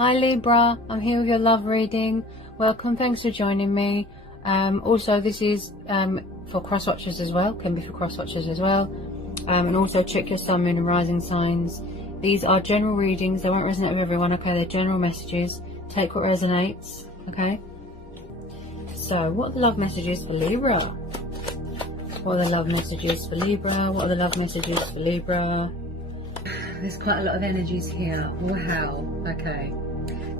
Hi Libra, I'm here with your love reading. Welcome, thanks for joining me. Also, this is for cross watchers as well, can be for cross watchers as well. And also check your sun, moon and rising signs. These are general readings, they won't resonate with everyone, okay? They're general messages. Take what resonates, okay? So, what are the love messages for Libra? What are the love messages for Libra? What are the love messages for Libra? There's quite a lot of energies here. Wow, okay.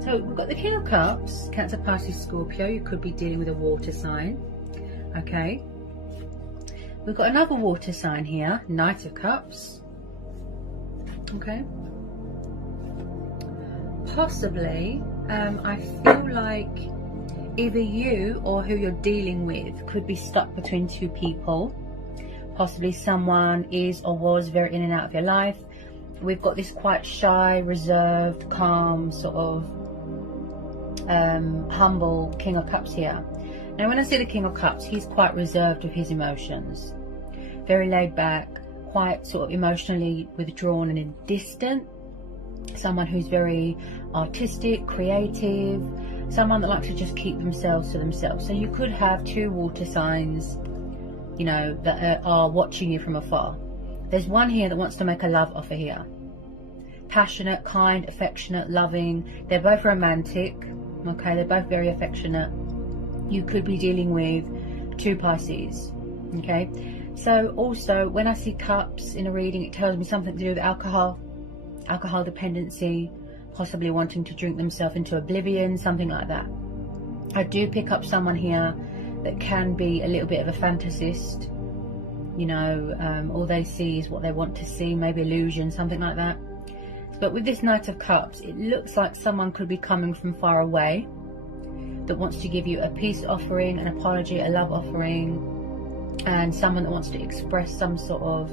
So we've got the King of Cups, Cancer, Pisces, Scorpio. You could be dealing with a water sign, okay. We've got another water sign here, Knight of Cups, okay. Possibly, I feel like either you or who you're dealing with could be stuck between two people. Possibly someone is or was very in and out of your life. We've got this quite shy, reserved, calm, sort of humble King of Cups here. Now when I say the King of Cups, he's quite reserved with his emotions. Very laid back, quite sort of emotionally withdrawn and distant. Someone who's very artistic, creative, someone that likes to just keep themselves to themselves. So you could have two water signs, you know, that are watching you from afar. There's one here that wants to make a love offer here. Passionate, kind, affectionate, loving. They're both romantic. Okay, they're both very affectionate. You could be dealing with two Pisces. Okay, so also when I see cups in a reading, it tells me something to do with alcohol dependency, possibly wanting to drink themselves into oblivion, something like that. I do pick up someone here that can be a little bit of a fantasist. You know, all they see is what they want to see, maybe illusion, something like that. But with this Knight of Cups, it looks like someone could be coming from far away that wants to give you a peace offering, an apology, a love offering, and someone that wants to express some sort of,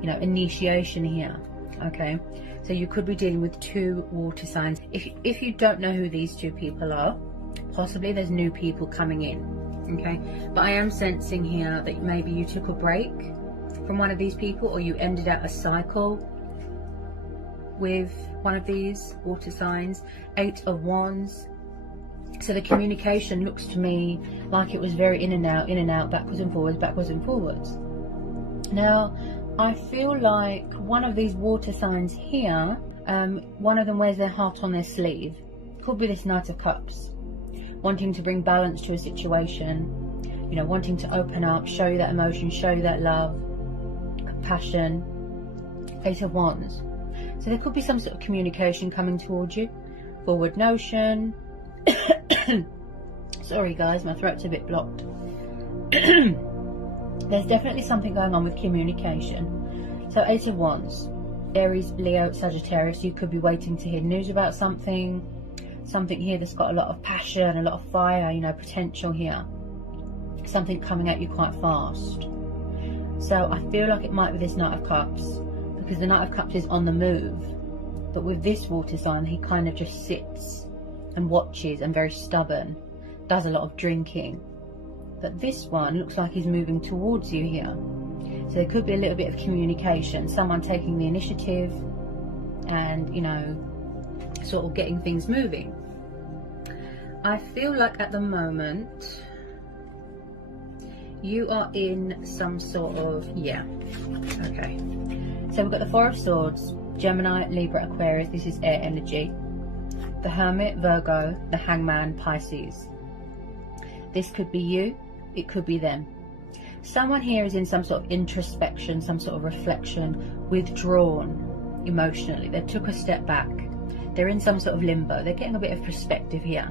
you know, initiation here. Okay, so you could be dealing with two water signs. If you don't know who these two people are, possibly there's new people coming in. Okay, but I am sensing here that maybe you took a break from one of these people, or you ended out a cycle with one of these water signs. 8 of Wands. So the communication looks to me like it was very in and out, backwards and forwards. Now I feel like one of these water signs here, one of them wears their heart on their sleeve. Could be this Knight of Cups, wanting to bring balance to a situation, you know, wanting to open up, show you that emotion, show you that love, compassion. 8 of Wands. So there could be some sort of communication coming towards you. Forward notion. Sorry guys, my throat's a bit blocked. There's definitely something going on with communication. So 8 of Wands. Aries, Leo, Sagittarius. You could be waiting to hear news about something. Something here that's got a lot of passion, a lot of fire, you know, potential here. Something coming at you quite fast. So I feel like it might be this Knight of Cups, because the Knight of Cups is on the move. But with this water sign, he kind of just sits and watches and very stubborn, does a lot of drinking. But this one looks like he's moving towards you here. So there could be a little bit of communication, someone taking the initiative and, you know, sort of getting things moving. I feel like at the moment you are in some sort of, yeah, okay. So we've got the 4 of Swords, Gemini, Libra, Aquarius. This is air energy. The Hermit, Virgo, the Hangman, Pisces. This could be you, it could be them. Someone here is in some sort of introspection, some sort of reflection, withdrawn emotionally. They took a step back. They're in some sort of limbo. They're getting a bit of perspective here.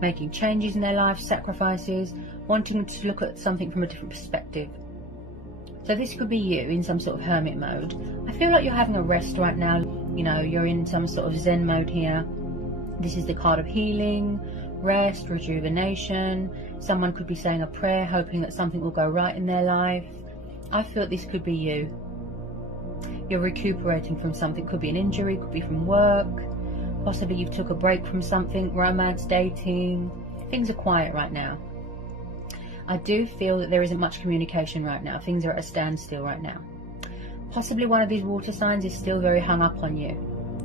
Making changes in their life, sacrifices, wanting to look at something from a different perspective. So this could be you in some sort of hermit mode. I feel like you're having a rest right now. You know, you're in some sort of Zen mode here. This is the card of healing, rest, rejuvenation. Someone could be saying a prayer, hoping that something will go right in their life. I feel this could be you. You're recuperating from something. Could be an injury, could be from work. Possibly you've took a break from something, romance, dating. Things are quiet right now. I do feel that there isn't much communication right now. Things are at a standstill right now. Possibly one of these water signs is still very hung up on you,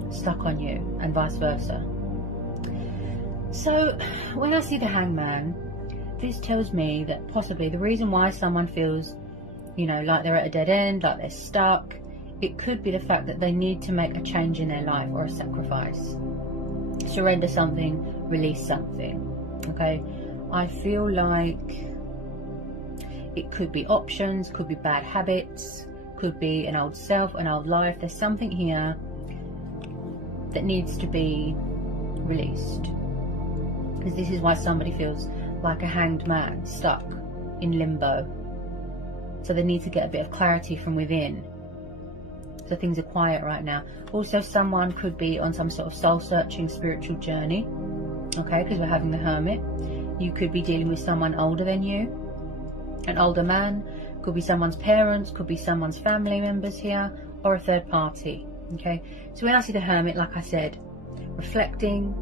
stuck on you, and vice versa. So when I see the Hangman, this tells me that possibly the reason why someone feels, you know, like they're at a dead end, like they're stuck, it could be the fact that they need to make a change in their life or a sacrifice. Surrender something, release something. Okay, I feel like it could be options, could be bad habits, could be an old self, an old life. There's something here that needs to be released, because this is why somebody feels like a hanged man, stuck in limbo. So they need to get a bit of clarity from within. So things are quiet right now. Also, someone could be on some sort of soul-searching spiritual journey. Okay, because we're having the Hermit. You could be dealing with someone older than you. An older man. Could be someone's parents. Could be someone's family members here. Or a third party. Okay, so when I see the Hermit, like I said, reflecting,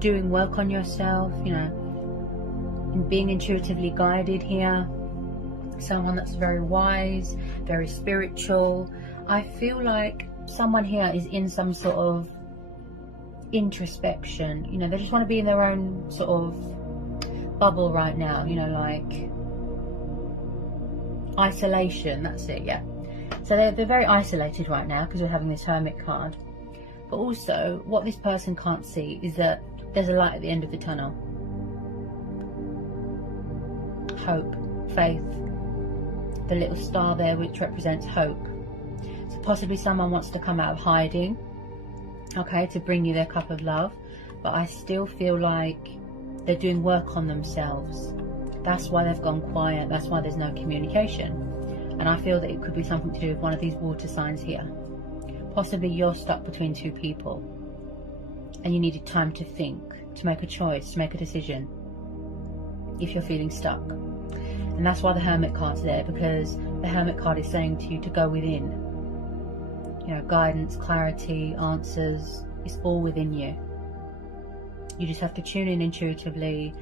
doing work on yourself, you know, and being intuitively guided here. Someone that's very wise, very spiritual. I feel like someone here is in some sort of introspection. You know, they just want to be in their own sort of bubble right now. You know, like isolation. That's it, yeah. So they're very isolated right now because we're having this Hermit card. But also, what this person can't see is that there's a light at the end of the tunnel. Hope, faith. The little star there, which represents hope. So possibly someone wants to come out of hiding, okay, to bring you their cup of love. But I still feel like they're doing work on themselves. That's why they've gone quiet. That's why there's no communication. And I feel that it could be something to do with one of these water signs here. Possibly you're stuck between two people and you needed time to think, to make a choice, to make a decision if you're feeling stuck. And that's why the Hermit card's there, because the Hermit card is saying to you to go within. You know, guidance, clarity, answers, it's all within you. You just have to tune in intuitively,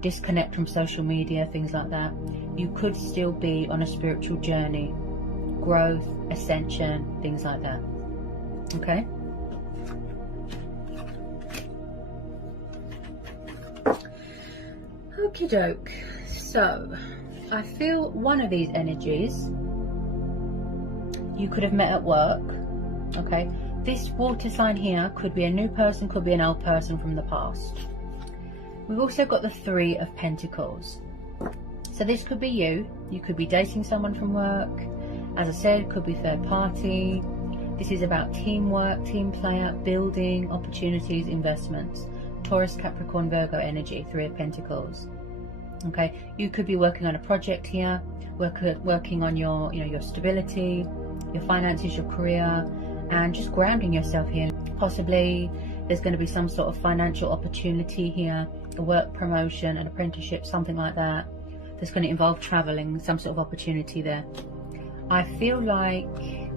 disconnect from social media, things like that. You could still be on a spiritual journey, growth, ascension, things like that. Okay? Okie doke. So, I feel one of these energies you could have met at work. Okay? This water sign here could be a new person, could be an old person from the past. We've also got the Three of Pentacles. So this could be you. You could be dating someone from work. As I said, could be third party. This is about teamwork, team player, building, opportunities, investments. Taurus, Capricorn, Virgo energy, Three of Pentacles. Okay, you could be working on a project here, working on your, you know, your stability, your finances, your career, and just grounding yourself here. Possibly there's going to be some sort of financial opportunity here, a work promotion, an apprenticeship, something like that. That's going to involve traveling, some sort of opportunity there. I feel like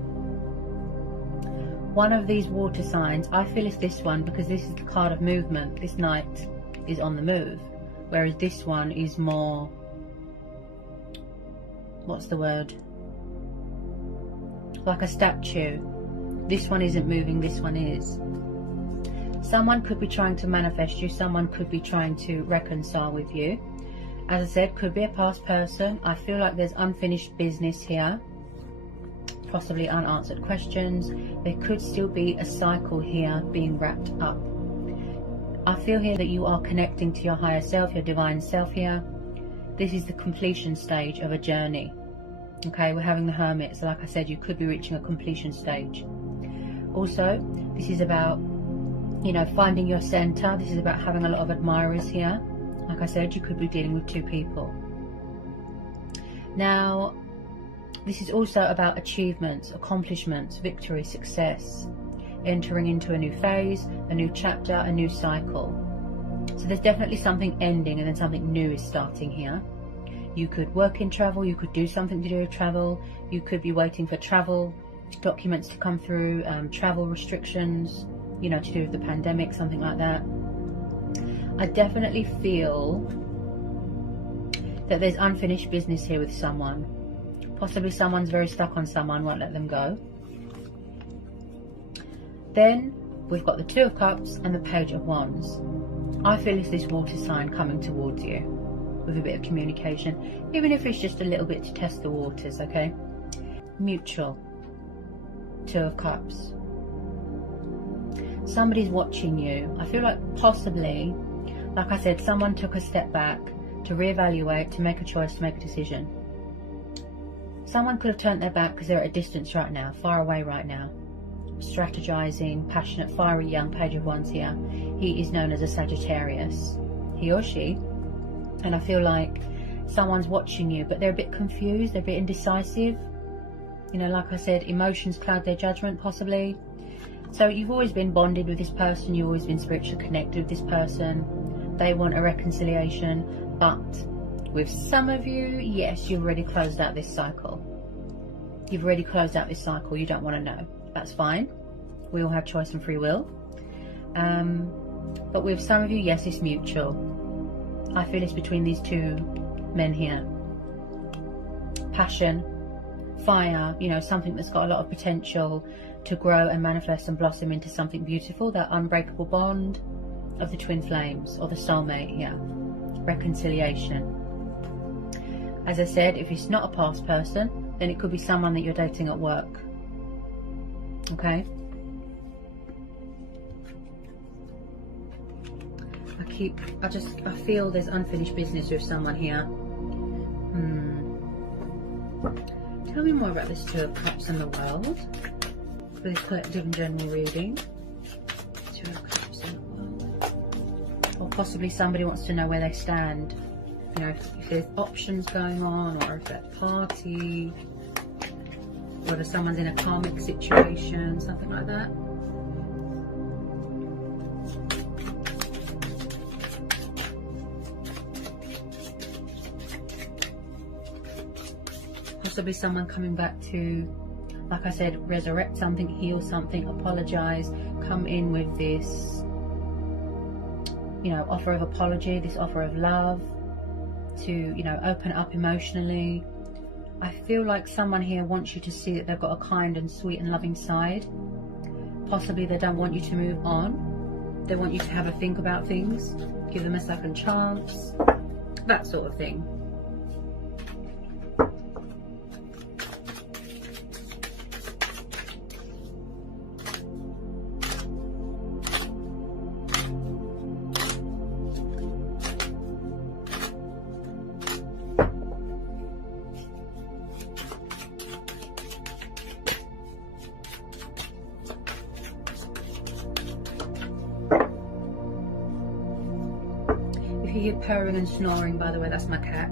one of these water signs, I feel it's this one, because this is the card of movement. This knight is on the move, whereas this one is more, what's the word, like a statue. This one isn't moving, this one is. Someone could be trying to manifest you, someone could be trying to reconcile with you. As I said, could be a past person. I feel like there's unfinished business here, possibly unanswered questions. There could still be a cycle here being wrapped up. I feel here that you are connecting to your higher self, your divine self here. This is the completion stage of a journey. Okay, we're having the Hermit, so like I said, you could be reaching a completion stage. Also, this is about, you know, finding your center. This is about having a lot of admirers here. Like I said, you could be dealing with two people. Now, this is also about achievements, accomplishments, victory, success, entering into a new phase, a new chapter, a new cycle. So there's definitely something ending and then something new is starting here. You could work in travel, you could do something to do with travel, you could be waiting for travel documents to come through, travel restrictions, you know, to do with the pandemic, something like that. I definitely feel that there's unfinished business here with someone. Possibly someone's very stuck on someone, won't let them go. Then we've got the Two of Cups and the Page of Wands. I feel it's this water sign coming towards you with a bit of communication, even if it's just a little bit to test the waters, okay? Mutual. Two of Cups. Somebody's watching you. I feel like possibly, like I said, someone took a step back to reevaluate, to make a choice, to make a decision. Someone could have turned their back because they're at a distance right now, far away right now. Strategizing, passionate, fiery young Page of Wands here. He is known as a Sagittarius, he or she. And I feel like someone's watching you, but they're a bit confused, they're a bit indecisive. You know, like I said, emotions cloud their judgment, possibly. So you've always been bonded with this person, you've always been spiritually connected with this person. They want a reconciliation, but with some of you, yes, you've already closed out this cycle. You've already closed out this cycle, you don't want to know. That's fine. We all have choice and free will. But with some of you, yes, it's mutual. I feel it's between these two men here. Passion, fire, you know, something that's got a lot of potential to grow and manifest and blossom into something beautiful. That unbreakable bond of the twin flames, or the soulmate here. Reconciliation. As I said, if it's not a past person, then it could be someone that you're dating at work. Okay? I feel there's unfinished business with someone here. Tell me more about this Two of Cups in the world. For this collective and general reading. Two of Cups in the world. Or possibly somebody wants to know where they stand. You know, if there's options going on, or if they're at a party, whether someone's in a karmic situation, something like that. Possibly someone coming back to, like I said, resurrect something, heal something, apologize, come in with this, you know, offer of apology, this offer of love, to, you know, open up emotionally. I feel like someone here wants you to see that they've got a kind and sweet and loving side. Possibly they don't want you to move on. They want you to have a think about things, give them a second chance, that sort of thing. If you hear purring and snoring, by the way, that's my cat.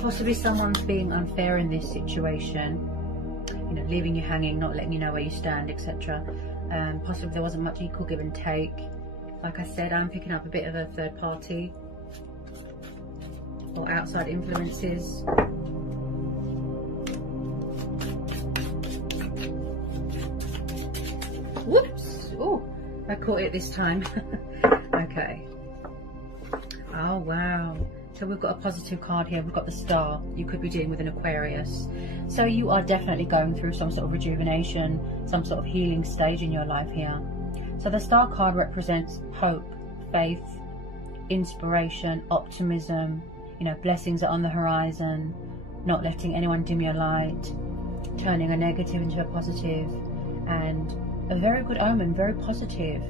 Possibly someone's being unfair in this situation, you know, leaving you hanging, not letting you know where you stand, etc. Possibly there wasn't much equal give and take. Like I said, I'm picking up a bit of a third party or outside influences. Whoops! Oh, I caught it this time. Okay. Oh, wow. So we've got a positive card here. We've got the Star. You could be dealing with an Aquarius. So you are definitely going through some sort of rejuvenation, some sort of healing stage in your life here. So the Star card represents hope, faith, inspiration, optimism, you know, blessings are on the horizon, not letting anyone dim your light, turning a negative into a positive, and a very good omen, very positive.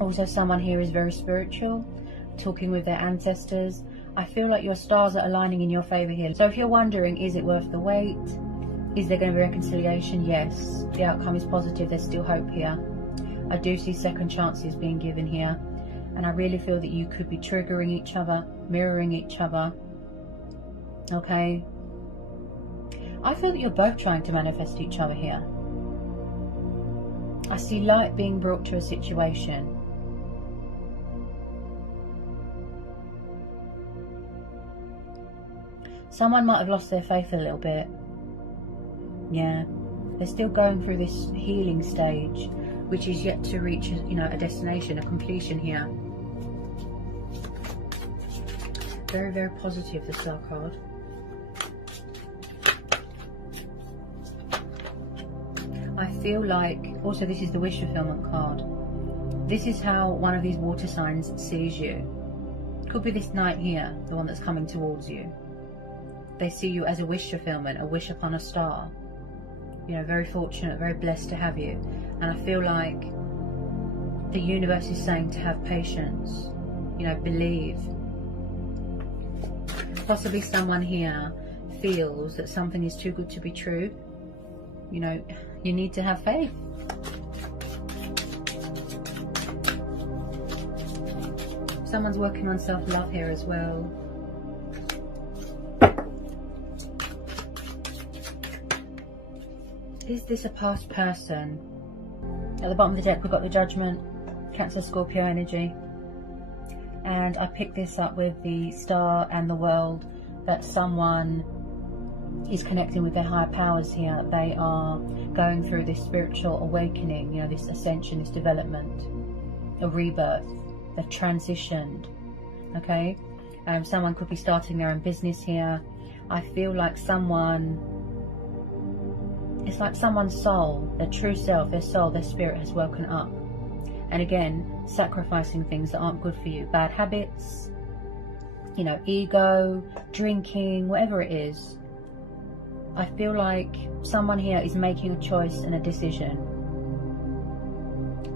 Also, someone here is very spiritual, talking with their ancestors. I feel like your stars are aligning in your favor here. So if you're wondering, is it worth the wait? Is there going to be reconciliation? Yes. The outcome is positive. There's still hope here. I do see second chances being given here. And I really feel that you could be triggering each other, mirroring each other. Okay? I feel that you're both trying to manifest each other here. I see light being brought to a situation. Someone might have lost their faith a little bit. Yeah. They're still going through this healing stage, which is yet to reach, you know, a destination, a completion here. Very, very positive, the Star card. feel like, also this is the wish fulfillment card. This is how one of these water signs sees you. Could be this knight here, the one that's coming towards you. They see you as a wish fulfillment, a wish upon a star. You know, very fortunate, very blessed to have you. And I feel like the universe is saying to have patience, you know, believe. Possibly someone here feels that something is too good to be true. You know, you need to have faith. Someone's working on self-love here as well. Is this a past person? At the bottom of the deck we've got the Judgment, Cancer, Scorpio energy. And I picked this up with the Star and the World, that someone is connecting with their higher powers here. They are going through this spiritual awakening, you know, this ascension, this development, a rebirth. They've transitioned, okay? Someone could be starting their own business here. I feel like someone, it's like someone's soul, their true self, their soul, their spirit has woken up. And again, sacrificing things that aren't good for you. Bad habits, you know, ego, drinking, whatever it is. I feel like someone here is making a choice and a decision.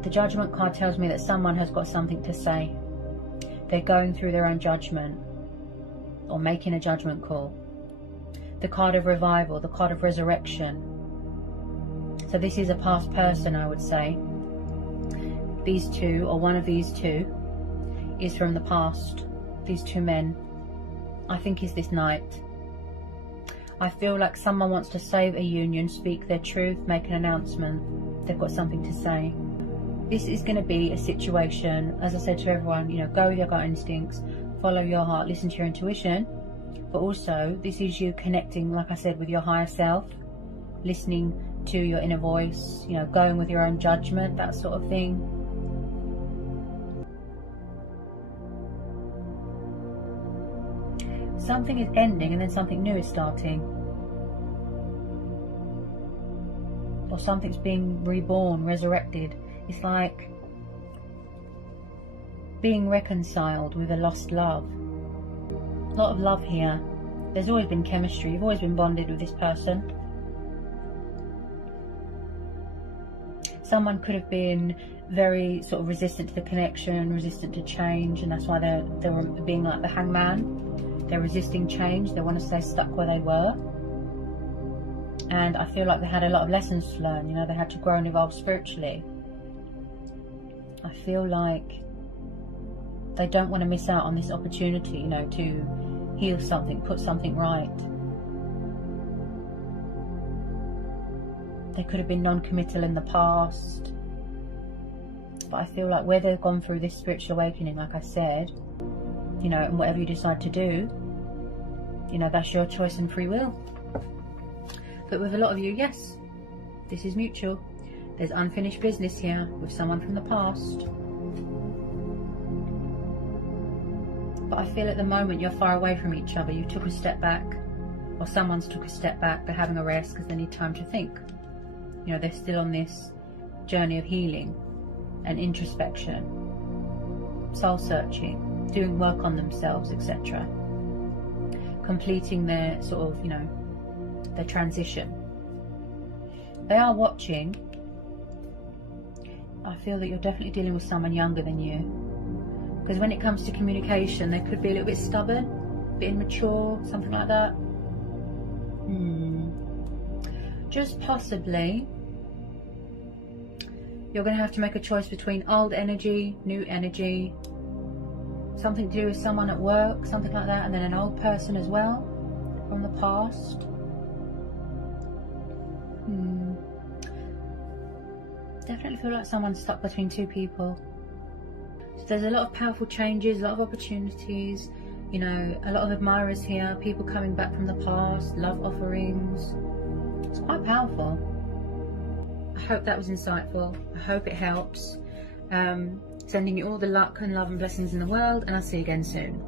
The Judgment card tells me that someone has got something to say. They're going through their own judgment or making a judgment call. The card of revival, the card of resurrection. So this is a past person, I would say. These two, or one of these two, is from the past. These two men, I think, is this knight. I feel like someone wants to save a union, speak their truth, make an announcement. They've got something to say. This is going to be a situation, as I said to everyone, you know, go with your gut instincts, follow your heart, listen to your intuition. But also, this is you connecting, like I said, with your higher self, listening to your inner voice, you know, going with your own judgment, that sort of thing. Something is ending and then something new is starting. Or something's being reborn, resurrected. It's like being reconciled with a lost love. A lot of love here. There's always been chemistry. You've always been bonded with this person. Someone could have been very sort of resistant to the connection, resistant to change, and that's why they were being like the hangman. They're resisting change. They want to stay stuck where they were. And I feel like they had a lot of lessons to learn. You know, they had to grow and evolve spiritually. I feel like they don't want to miss out on this opportunity, you know, to heal something, put something right. They could have been non-committal in the past. But I feel like where they've gone through this spiritual awakening, like I said, you know, and whatever you decide to do, you know, that's your choice and free will. But with a lot of you, yes, this is mutual. There's unfinished business here with someone from the past. But I feel at the moment you're far away from each other. You took a step back, or someone's took a step back. They're having a rest because they need time to think. You know, they're still on this journey of healing and introspection, soul searching, doing work on themselves, etc. Completing their sort of, you know, their transition. They are watching. I feel that you're definitely dealing with someone younger than you. Because when it comes to communication, they could be a little bit stubborn, a bit immature, something like that. Just possibly, you're going to have to make a choice between old energy, new energy, something to do with someone at work, something like that, and then an old person as well from the past. Definitely feel like someone's stuck between two people. So there's a lot of powerful changes, a lot of opportunities, you know, a lot of admirers here, people coming back from the past, love offerings. It's quite powerful. I hope that was insightful. I hope it helps. Sending you all the luck and love and blessings in the world, and I'll see you again soon.